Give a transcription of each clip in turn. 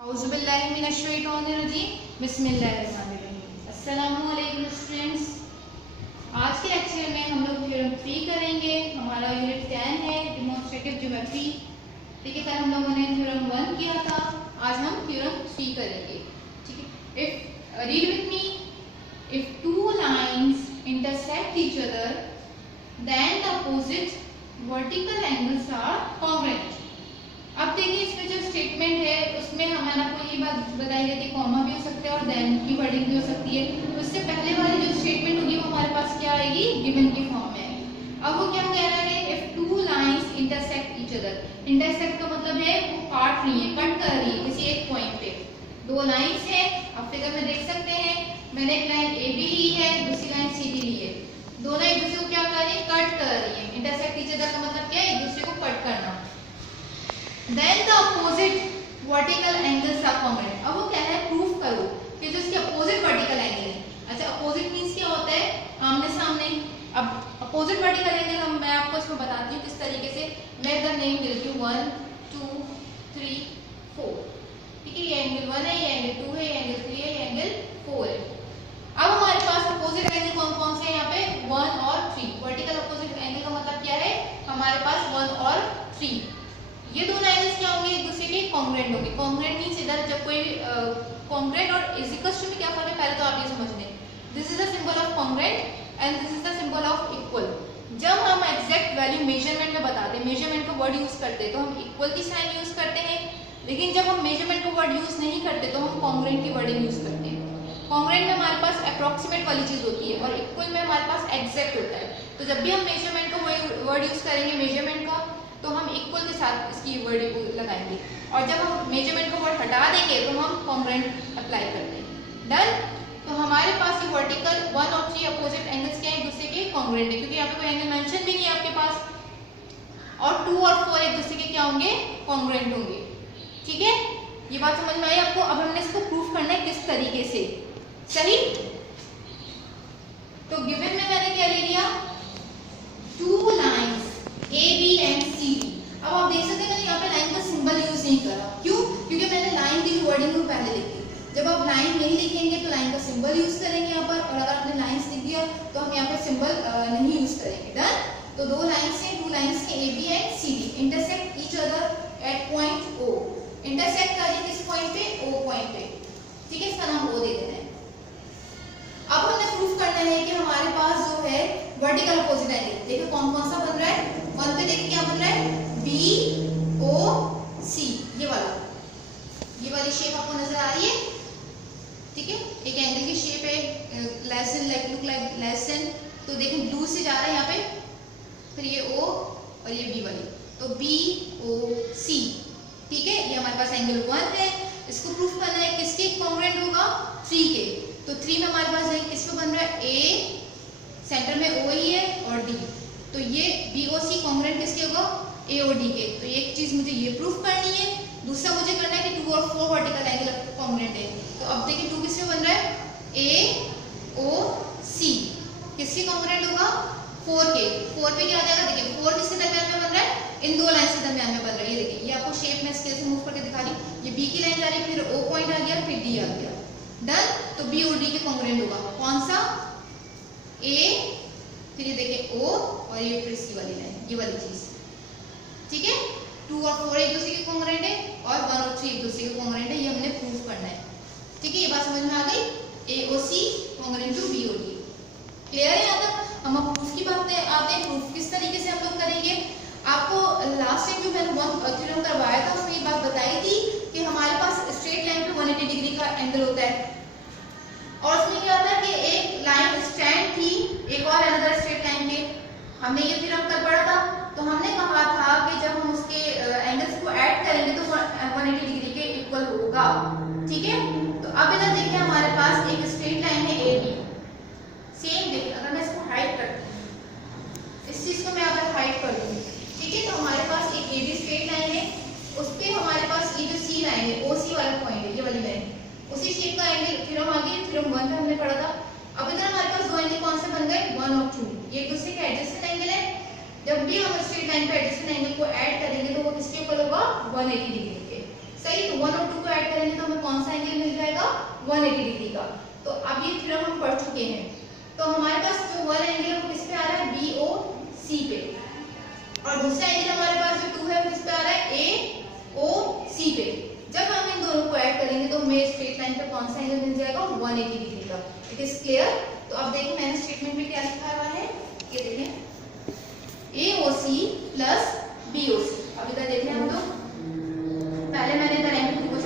अस्सलामुअलैकुम स्टूडेंट्स। आज के लेक्चर में हम लोग थ्योरम 3 करेंगे। हमारा यूनिट 10 है डेमोंस्ट्रेटिव ज्योमेट्री। ठीक है, कल हम लोगों ने थ्योरम 1 किया था, आज हम थ्योरम 3 करेंगे। ठीक है, if read with me, if two lines intersect each other then the opposite vertical angles are congruent. अब देखिए, इसमें जो स्टेटमेंट है उसमें हमारे आपको ये बात बताई जाती है, कॉमा भी हो सकता है और देन की वर्डिंग भी हो सकती है। तो उससे पहले वाली जो स्टेटमेंट होगी वो हमारे पास क्या आएगी, गिवन की फॉर्म में आएगी। अब वो क्या कह रहा है, if two lines intersect each other. Intersect का मतलब है वो काट रही है, कट कर रही है किसी एक पॉइंट पे। दो लाइंस है, आप फिगर में देख सकते हैं। मैंने एक लाइन ए बी ली है, दूसरी लाइन सी डी ली है। दोनों एक दूसरे को क्या कर रही है, कट कर रही है। इंटरसेक्ट ईच अदर का मतलब क्या है, एक दूसरे को कट करना। Then the opposite vertical angles are congruent। अब वो क्या है, प्रूफ करो कि जो इसके अपोजिट वर्टिकल एंगल है। अच्छा, अपोजिट मींस क्या होता है, आमने सामने। अब अपोजिट वर्टिकल एंगल मैं आपको इसमें बताती हूँ किस तरीके से। मैं इधर नेम दे देती हूँ 1 2 3 4। ठीक है, ये एंगल 1 है, ये एंगल 2 है, ये एंगल 3 है, ये एंगल 4 है। अब हमारे पास अपोजिट एंगल कौन कौन से हैं यहाँ पे, 1 और 3। वर्टिकल अपोजिट एंगल का मतलब क्या है, हमारे पास 1 और 3। ये दोनों एंगल्स क्या होंगे, एक दूसरे के कॉन्ग्रुएंट होंगे। कॉन्ग्रुएंट मींस इधर जब कोई कॉन्ग्रुएंट और इज इक्वल्स टू में क्या फर्क है, पहले तो आप ये समझ लें। This is the symbol of congruent and this is the symbol of equal. जब हम एग्जैक्ट वैल्यू मेजरमेंट में बताते हैं, मेजरमेंट का वर्ड यूज करते हैं, तो हम इक्वल की साइन यूज करते हैं। लेकिन जब हम मेजरमेंट का वर्ड यूज नहीं करते तो हम कॉन्ग्रुएंट की वर्डिंग यूज करते हैं। कॉन्ग्रुएंट में हमारे पास अप्रोक्सीमेट वाली चीज होती है और इक्वल में हमारे पास एग्जैक्ट होता है। तो जब भी हम मेजरमेंट का वर्ड यूज करेंगे मेजरमेंट का, तो हम इक्वल के साथ इसकी वर्डिंग लगाएंगे। और जब हम मेजरमेंट का वर्ड हटा देंगे तो हम कॉन्ग्रुएंट अप्लाई करते हैं। डन। तो हमारे पास ये वर्टिकल 1 और 3 अपोजिट एंगल्स क्या है, एक दूसरे के कॉन्ग्रुएंट है, क्योंकि यहाँ पे कोई एंगल मेंशन भी नहीं है आपके पास। और 2 और 4 एक दूसरे के क्या होंगे, कॉन्ग्रुएंट होंगे। ठीक है, ये बात समझ में आई आपको। अब हमने इसको प्रूफ करना है किस तरीके से, सही। तो गिवन में मैंने क्या ले लिया, 2 lines A B and C D. अब आप देख सकते हैं मैंने यहाँ पे लाइन का सिंबल यूज नहीं करा। क्यों, क्योंकि मैंने लाइन की वर्डिंग को पहले लिखी। जब आप लाइन नहीं लिखेंगे तो लाइन का सिंबल यूज करेंगे यहाँ पर, और अगर आपने लाइंस लिख दिया तो हम यहाँ पर सिंबल नहीं यूज करेंगे। डन। तो दो लाइंस हैं, 2 लाइंस के A B and C D, intersect each other at point O. इंटरसेक्ट कर रही है किस पॉइंट पे, ओ पॉइंट पे। ठीक है, इसका नाम ओ दे देना है। अब हमने प्रूफ करना है कि हमारे पास जो है वर्टिकल अपोजिट एंगल, देखो कौन कौन सा बन रहा है। 1 पे देखिए क्या बन रहा है, बी ओ सी, ये वाली शेप आपको नजर आ रही है। ठीक है, एक एंगल की शेप है, lesson like look like lesson. तो देखिए ब्लू से जा रहा है यहाँ पे, फिर ये ओ और ये बी वाली, तो बी ओ सी। ठीक है, ये हमारे पास एंगल 1 है। इसको प्रूफ करना है किसके कॉन्ग्रुएंट होगा, 3 के। तो 3 में हमारे पास किस पे बन रहा है, ए, सेंटर में ओ ही है और डी। तो ये बी ओ सी कॉन्ग्रुएंट किसके होगा, ए और डी के। तो एक चीज मुझे ये प्रूफ करनी है। दूसरा मुझे करना है कि 2 और 4 वर्टिकल एंगल कॉन्ग्रुएंट है। तो अब देखिए 2 किसमें बन रहा है, ए ओ सी, किसके कॉन्ग्रुएंट होगा, 4 के। 4 पे क्या आ जाएगा, देखिए 4 किसके दरमियान में बन रहा है, इन दो लाइन के दरमियान में बन रहा है। ये देखिए, ये आपको शेप में स्केल से मूव करके दिखा रही। ये बी की लाइन जा रही है, फिर ओ पॉइंट आ गया, फिर डी आ गया। डन। तो बी और डी के कॉन्ग्रुएंट होगा कौन सा, ए, फिर ये देखिए ओ, और ये फिर सी वाली लाइन, ये वाली चीज। ठीक है, 2 और 4 एक दूसरे के कॉन्ग्रुएंट है और 1 और 3 एक दूसरे के कॉन्ग्रुएंट है। ये हमने प्रूफ करना है। ठीक है, ये बात समझ में आ गई, A O C congruent to B O D. Clear है यहाँ तक। हम अब प्रूफ की बात आते हैं। प्रूफ किस तरीके से हम लोग करेंगे। आपको लास्ट टाइम जो मैंने थ्योरम करवाया था उसमें ये बात बताई थी कि हमारे पास स्ट्रेट लाइन पे 180 डिग्री का एंगल होता है। और उसमें क्या होता है कि एक लाइन स्टैंड थी, एक और अनदर स्ट्रेट लाइन पे। हमने ये थ्योरम कर पढ़ा था। तो हमने कहा था कि जब हम उसके एंगल्स को ऐड करेंगे तो 180 डिग्री के इक्वल होगा। ठीक है, तो अब इधर देखिए हमारे पास एक स्ट्रेट लाइन है ए बी। सेम देखिए, अगर मैं इसको हाइड करती हूँ, इस चीज को मैं अगर हाइड कर दूँ, ठीक है, तो हमारे पास एक ए बी स्ट्रेट लाइन है। उस पे हमारे पास ये जो सी लाइन है, ओ सी वाला पॉइंट है, ये वाली लाइन, उसी शेप का एंगल थ्योरम आ गया, थ्योरम 1 में हमने पढ़ा था। अब इधर हमारे पास दो एंगल कौन से बन गए, 1 और 2, ये एक दूसरे के एडजेसेंट एंगल है। जब भी हम स्ट्रेट लाइन पे एडजेसेंट एंगल को ऐड करेंगे तो वो किसके इक्वल होगा, 180 डिग्री के। सही, तो 1 और 2 को ऐड करेंगे तो हमें कौन सा एंगल मिल जाएगा, 180 डिग्री का। तो अब ये थ्योरम हम पढ़ चुके हैं। तो हमारे पास जो वाला एंगल है वो किस पे आ रहा है, BOC पे, और दूसरा एंगल हमारे पास जो 2 है वो किस पे आ रहा है, AOC पे। जब हम इन दोनों को ऐड करेंगे तो हमें स्ट्रेट लाइन पे कौन सा एंगल मिल जाएगा, 180 डिग्री का। It is clear. तो अब देखिए मैंने स्टेटमेंट में क्या लिखा हुआ है, ये देखें, AOC प्लस BOC। अब इधर देखें हम लोग, पहले मैंने इधर एंगल 2 को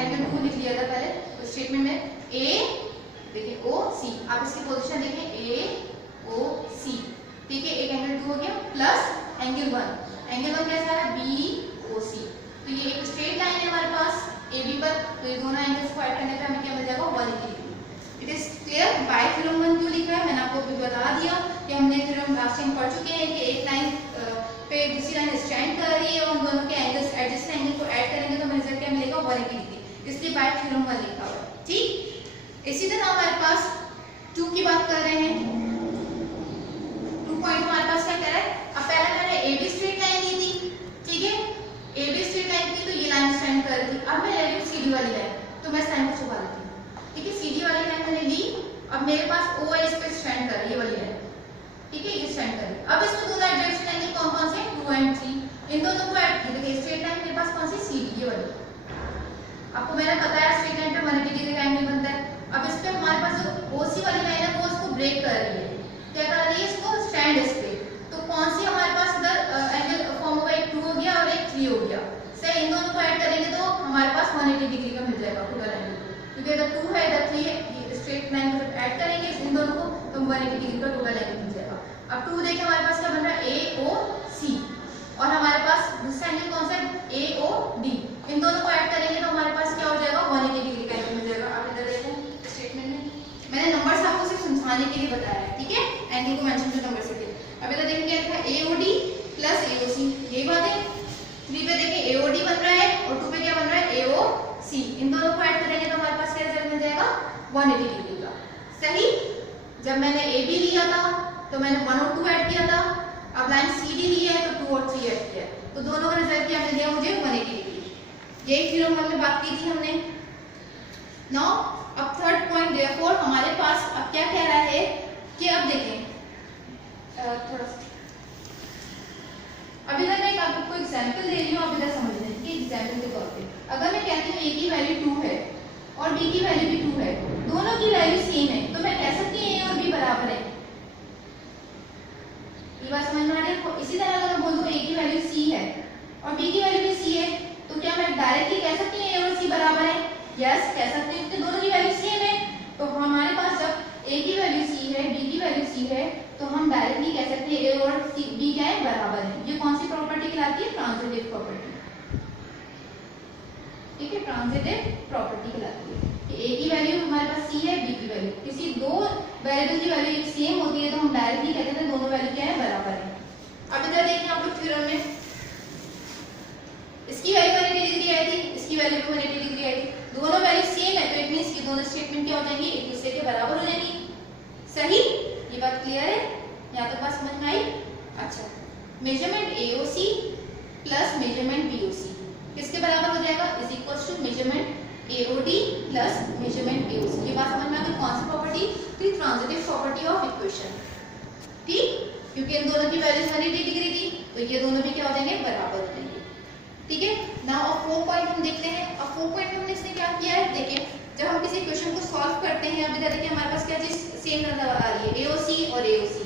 एंगल 2 लिख लिया था पहले, तो स्टेटमेंट में A देखिए OC, आप इसकी पोजीशन देखें AOC, ठीक है, एक एंगल 2 हो गया प्लस एंगल 1, एंगल 1 कैसा है, BOC। तो ये एक स्ट्रेट लाइन है हमारे पास AB पर, तो ये दोनों एंगल्स को ऐड करने पे हमें क्या मिल जाएगा, 180 degree. It is clear. Bye theorem 1 क्यों लिखा है, मैंने आपको अभी बता दिया कि हमने थ्योरम लास्ट टाइम पढ़ चुके हैं कि एक लाइन पे दूसरी लाइन स्टैंड कर रही है और हम दोनों के एंगल्स एडजस्टेड एंगल को ऐड करेंगे तो हमें रिजल्ट क्या मिलेगा, 180 डिग्री, इसलिए बाय थ्योरम 1 लिखा हुआ है। ठीक, इसी तरह हमारे पास 2 की बात कर रहे हैं, 2 पॉइंट हमारे पास क्या कह रहा है, अब पहले मैंने AB स्ट्रेट लाइन ली थी, ठीक है, AB स्ट्रेट लाइन थी तो ये लाइन स्टैंड कर रही थी। अब मैं ले रही हूं CD वाली लाइन, तो मैं इस लाइन को छुपा देती हूं, ठीक है, CD वाली लाइन मैंने ली, अब मेरे पास OI इस पे स्टैंड कर रही है, ये वाली लाइन, ठीक है, ये स्टैंड कर रही है। अब इसमें दोनों एडजस्टेड एंगल कौन कौन से, 2 और 3, इन दोनों को ऐड किया, देखिए स्ट्रेट लाइन मेरे पास कौन सी, CD, ये वाली, आपको मैंने बताया स्ट्रेट लाइन पे 180 डिग्री का एंगल बनता है। अब इस पे हमारे पास जो OC वाली लाइन है वो इसको ब्रेक कर रही है, क्या कर रही है, इसको स्टैंड इस पे, तो कौन सी हमारे पास इधर एंगल फॉर्म हुआ, एक 2 हो गया और एक 3 हो गया, सही, इन दोनों को ऐड करेंगे तो हमारे पास 180 डिग्री का मिल जाएगा टोटल एंगल, क्योंकि इधर 2 है इधर 3 है, ये स्ट्रेट लाइन को ऐड करेंगे इन दोनों को तो 180 डिग्री का टोटल एंगल मिल जाएगा। अब 2 देखिए हमारे पास क्या बन रहा है, AOC, और हमारे पास दूसरा एंगल कौन सा है, AOD, इन दोनों को ऐड करेंगे तो हमारे पास क्या हो जाएगा, 180 डिग्री का एंगल मिल जाएगा। आप इधर देखो स्टेटमेंट में मैंने नंबर्स आपको सिर्फ समझाने के लिए बताया है, ठीक है, एंगल को मेंशन जो नंबर से किया। अब इधर देखिए क्या लिखा है, AOD प्लस AOC, यही बात है। 3 पे देखिए AOD बन रहा है और 2 पे क्या बन रहा है, AOC, इन दोनों को ऐड करेंगे तो हमारे पास क्या रिजल्ट मिल जाएगा, 180 डिग्री का, सही। जब मैंने AB लिया था तो मैंने 1 और 2 ऐड किया था, अब लाइन CD ली है तो 2 और 3 ऐड किया, तो दोनों का रिजल्ट क्या मिल गया मुझे, 180 डिग्री। यही थ्योरम हमने बात की थी हमने। नाउ अब थर्ड पॉइंट, देयरफॉर हमारे पास अब क्या कह रहा है कि अब देखें थोड़ा सा, अब इधर मैं आपको एग्जांपल दे रही हूँ, आप इधर समझ लें कि एग्जांपल के तौर पे अगर मैं कहती हूँ A की वैल्यू 2 है और B की वैल्यू भी 2 है, दोनों की वैल्यू सेम है, तो मैं कह सकती हूँ A और B बराबर है, ये बात समझ में आ रही है। इसी तरह अगर मैं बोल दूं A की वैल्यू C है और B की वैल्यू भी C है, तो क्या मैं डायरेक्टली कह सकती हूँ A और C बराबर है, यस कह सकते हैं, क्योंकि दोनों की वैल्यू सेम है। तो हमारे पास जब A की वैल्यू C है, B की वैल्यू C है, तो हम डायरेक्टली कह सकते हैं A और B क्या है, बराबर है। ये कौन सी प्रॉपर्टी कहलाती है, ट्रांजिटिव प्रॉपर्टी, ठीक है, ट्रांजिटिव प्रॉपर्टी कहलाती है कि A की वैल्यू हमारे पास C है, B की वैल्यू, किसी दो वेरिएबल की वैल्यू एक सेम होती है तो हम डायरेक्टली कहते हैं दोनों वैल्यू क्या है, बराबर है। अब इधर देखिए आप लोग थ्योरम में, इसकी वैल्यू 180 डिग्री आई थी, इसकी वैल्यू भी 180 डिग्री आई थी, दोनों वैल्यू सेम है, तो इट मींस कि दोनों स्टेटमेंट क्या हो जाएंगे, एक दूसरे के बराबर हो जाएंगी, सही। ये बात क्लियर है, यहां तक बात समझ में आई। अच्छा, measurement AOC plus measurement BOC किसके बराबर हो जाएगा, is equals to measurement AOD plus measurement AOC। ये बात समझ में आ गई, कौन सी property, the transitive property of equation, ठीक, क्योंकि इन दोनों की वैल्यू 180 डिग्री थी, तो ये दोनों भी क्या हो जाएंगे, बराबर हो जाएंगे, ठीक है। नाउ अब 4 पॉइंट हम देखते हैं। अब 4 पॉइंट में हमने इसने क्या किया है, देखिए जब हम किसी क्वेश्चन को सॉल्व करते हैं, अब इधर देखिए हमारे पास क्या चीज सेम नजर आ रही है, AOC और AOC,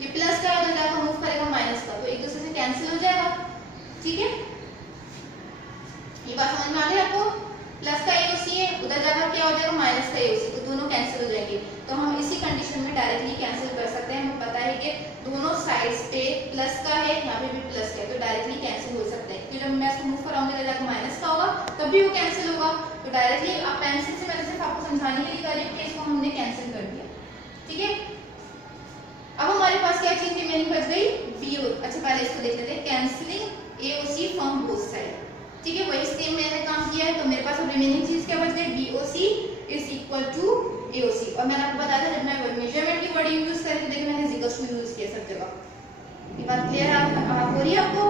ये प्लस का उधर जाकर मूव करेगा माइनस का, तो एक दूसरे से कैंसिल हो जाएगा, ठीक है। ये बात समझ में आ गई आपको, प्लस का AOC है, उधर जाकर क्या हो जाएगा, माइनस का AOC, तो दोनों कैंसिल हो जाएंगे। तो हम इसी कंडीशन में डायरेक्टली कैंसिल कर सकते हैं, हमें पता है कि दोनों साइड्स पे प्लस का है, यहाँ पे भी प्लस का है, तो डायरेक्टली कैंसिल हो सकते हैं, क्योंकि जब मैं इसको मूव कराऊंगी इधर जाकर माइनस का होगा, तब भी वो कैंसिल होगा, तो डायरेक्टली आप पेंसिल से मैंने सिर्फ आपको समझाने के लिए कर रही हूँ कि इसको हमने कैंसिल कर दिया, ठीक है। अब हमारे पास क्या चीज रिमेनिंग बच गई, BO। अच्छा पहले इसको देख लेते हैं, cancelling AOC from both side, ठीक है, वही सेम मैंने काम किया है, तो मेरे पास अब रिमेनिंग चीज क्या बच गई, BOC is equal to AOC। और मैंने आपको बताया था जब मैं मेजरमेंट की वर्डिंग यूज करके देखिए मैंने इज इक्वल टू यूज किया सब जगह। ये बात क्लियर है, हो रही है आपको,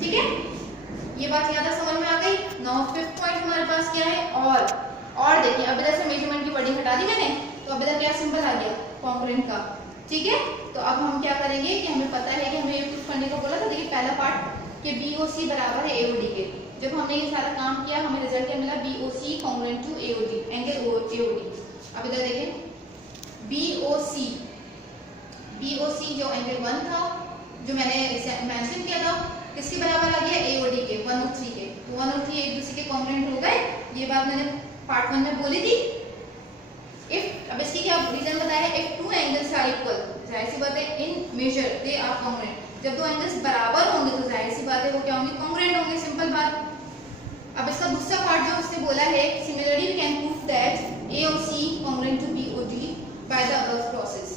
ठीक है, ये बात ज्यादा समझ में आ गई। नाउ क्या है और देखिए अब इधर से मेजरमेंट की वर्डिंग हटा दी मैंने, तो अब इधर क्या सिंबल आ गया कॉन्ग्रुएंट का। ठीक है, तो अब हम क्या करेंगे कि हमें पता है कि हमें ये प्रूफ करने को बोला था। देखिए पहला पार्ट कि BOC बराबर है AOD के। जब हमने ये सारा काम किया हमें रिजल्ट क्या मिला, BOC congruent to AOD, angle AOD। अब इधर देखें BOC जो एंगल 1 था जो मैंने मेंशन किया था, किसके बराबर आ गया, AOD के, 103 के। तो 103 एक दूसरे के कॉन्ग्रुएंट हो गए। ये बात मैंने पार्ट 1 में बोली थी। इफ अब इसकी क्या रीजन बताया है, if two angles are equal, जाहिर सी बात है in measure they are congruent. जब दो एंगल्स बराबर होंगे तो जाहिर सी बात है वो क्या होंगे, कॉन्ग्रुएंट होंगे, सिंपल बात। अब इसका दूसरा पार्ट जो उसने बोला है, similarly we can prove that AOC congruent to BOD by the above process.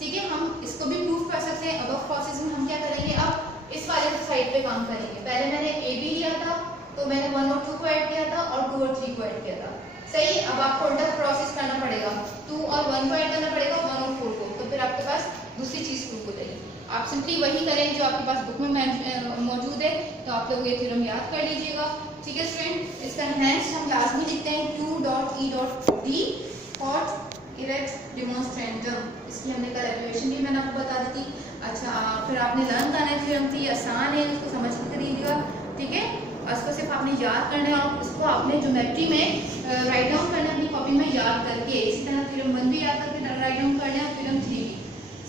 ठीक है, हम इसको भी प्रूव कर सकते हैं। अबव प्रोसेस में हम क्या करेंगे, अब इस वाले साइड पे काम करेंगे। पहले मैंने AB लिया था तो मैंने 1 और 2 को ऐड किया था और 2 और 3 को ऐड किया था। सही, अब आपको उल्टा प्रोसेस करना पड़ेगा, 2 और 1 को ऐड करना पड़ेगा, 1 और 4 को, तो फिर आपके पास दूसरी चीज प्रूव हो जाएगी। आप सिंपली वही करें जो आपके पास बुक में मौजूद है, तो आप लोग ये थ्योरम याद कर लीजिएगा। ठीक है स्टूडेंट, इसका हेंस हम लाजमी लिखते हैं Q.E.D कॉट इरेक्ट डेमोन्स्ट्रेंडम। इसकी हमने कल एब्रिविएशन भी मैंने आपको बता दी थी। अच्छा, फिर आपने लर्न करना है थ्योरम थी, आसान है, इसको समझ कर करिएगा। ठीक है, और इसको सिर्फ आपने याद करना है और इसको आपने ज्योमेट्री में राइट डाउन करना है अपनी कॉपी में याद करके। इसी तरह थ्योरम 1 भी याद करके राइट डाउन करना है और थ्योरम 3 भी।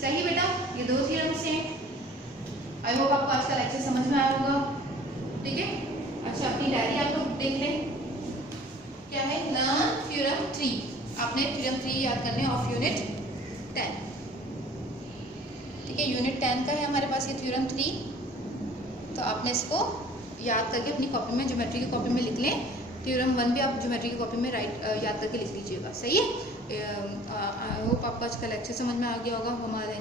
सही बेटा, ये 2 थ्योरम्स हैं। आई होप आपको आज का लेक्चर समझ में आया होगा। ठीक है, अच्छा अपनी डायरी आप लोग देख लें, क्या है, लर्न थ्योरम 3। आपने थ्योरम 3 याद करने ऑफ यूनिट 10। ठीक है, यूनिट 10 का है हमारे पास ये थ्योरम 3, तो आपने इसको याद करके अपनी कॉपी में, ज्योमेट्री की कॉपी में लिख लें। थ्योरम 1 भी आप ज्योमेट्री की कॉपी में याद करके लिख लीजिएगा। सही है, आई होप आपको आज का लेक्चर समझ में आ गया होगा। हमारे